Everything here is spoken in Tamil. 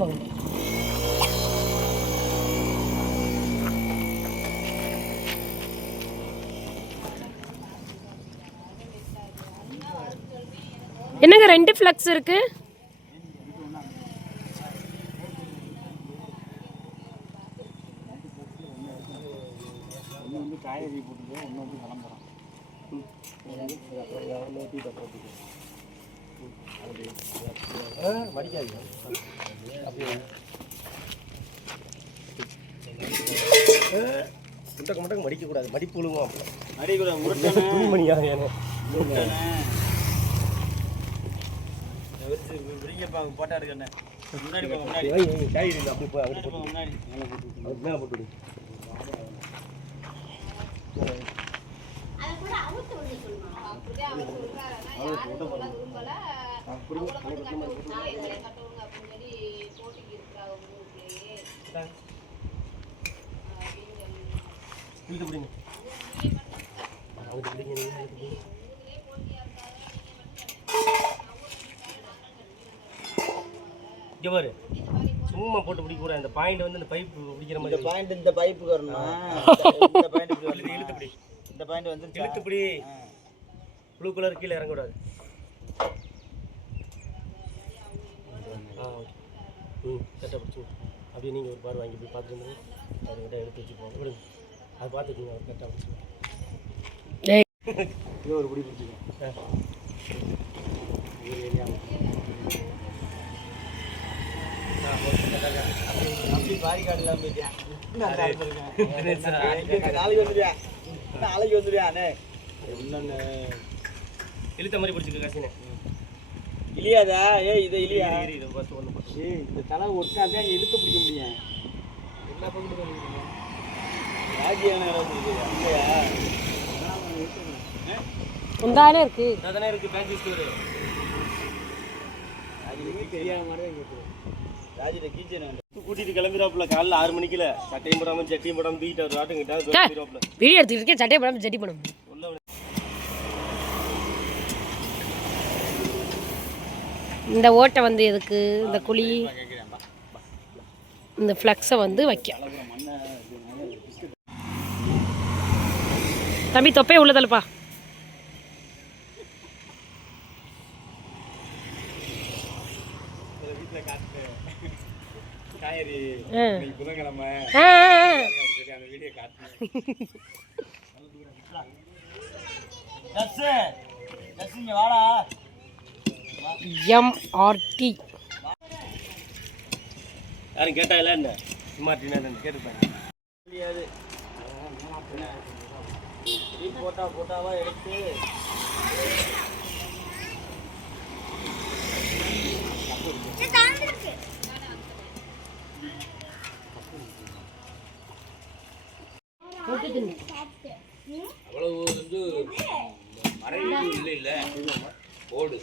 போங்க. என்னங்க 2 ஃப்ளக்ஸ் இருக்கு? காய்கறி போட்டுட்டு ஒன்று வந்து கிளம்புறோம். மடிக்காது முட்டை மட்டும் மடிக்கக்கூடாது. மடிப்பு விழுவோம். மடிக்கூடாது. துணிமணியாக போட்டா இருக்கண்ணே. முன்னாடி காய்கறி அப்படி போய் அப்படி போட்டு முன்னாடி மேலே போட்டு பாரு. சும்மா போட்டு பிடிக்க கூட. இந்த பாயிண்ட் வந்து இந்த பைப் பிடிக்கிற மாதிரி. இந்த பாயிண்ட் இந்த பைப்பு வரணும். இந்த பாயிண்ட் இப்படி வரணும். இழுத்து பிடி. இந்த பாயிண்ட் வந்து இழுத்து பிடி. ப்ளூ கலர் கீழே இறங்க கூடாது. கரெக்டாக பிடிச்சி அப்படியே நீங்கள் ஒரு பார் வாங்கி போய் பார்த்துட்டு அவர்கிட்ட எடுத்து வச்சு போங்க. விடுங்க. அது பார்த்துக்கிங்க. அவர் கரெக்டாக பிடிச்சிக்கோங்க. இதோ ஒரு பிடி பிடிச்சிக்கோங்க. அப்படி பாரிக்காடு இல்லாமல் போயிட்டேன். நாளைக்கு வந்துடுவியா? நாளைக்கு வந்துடுவியா? அண்ணே இன்னொன்று இழுத்த மாதிரி பிடிச்சிக்க காசினே. இல்லையாதா? இதை இல்லையா? இதை பார்த்து ஒன்று பார்த்து இந்த தலை ஒட்டாதான் இழுத்து பிடிக்க முடியும். எல்லா பக்கத்துக்கும் ராஜியான இல்லையா? உண்டானே இருக்கு. அதானே இருக்கு. Fancy store. அது தெரியாத மாதிரி தான் கேட்குது. ராஜிட கீச்சன் கூட்டிட்டு கிளம்பிடுவாப்புல. காலைல 6 மணிக்குல சட்டையும் போடாமல் சட்டியும் போடாமல் தூக்கிட்டு ஒரு ஆட்டுங்கிட்ட கிளம்பிடுவாப்புல. வீடியோ எடுத்துக்கிட்டு இருக்கேன். சட்டையை போடாமல் சட்டி போட முடியும். இந்த ஓட்டை வந்து எதுக்கு? இந்த குழி இந்த ஃப்ளக்ஸை வந்து வைக்க. தம்பி தொப்பே உள்ளதல்லப்பா. MRT யாரும் கேட்டா இல்லை என்ன MRT கேட்டுப்பாங்க. போட்டாவா எடுத்து அவ்வளவு வந்து மறைவு இல்லை. ஓடு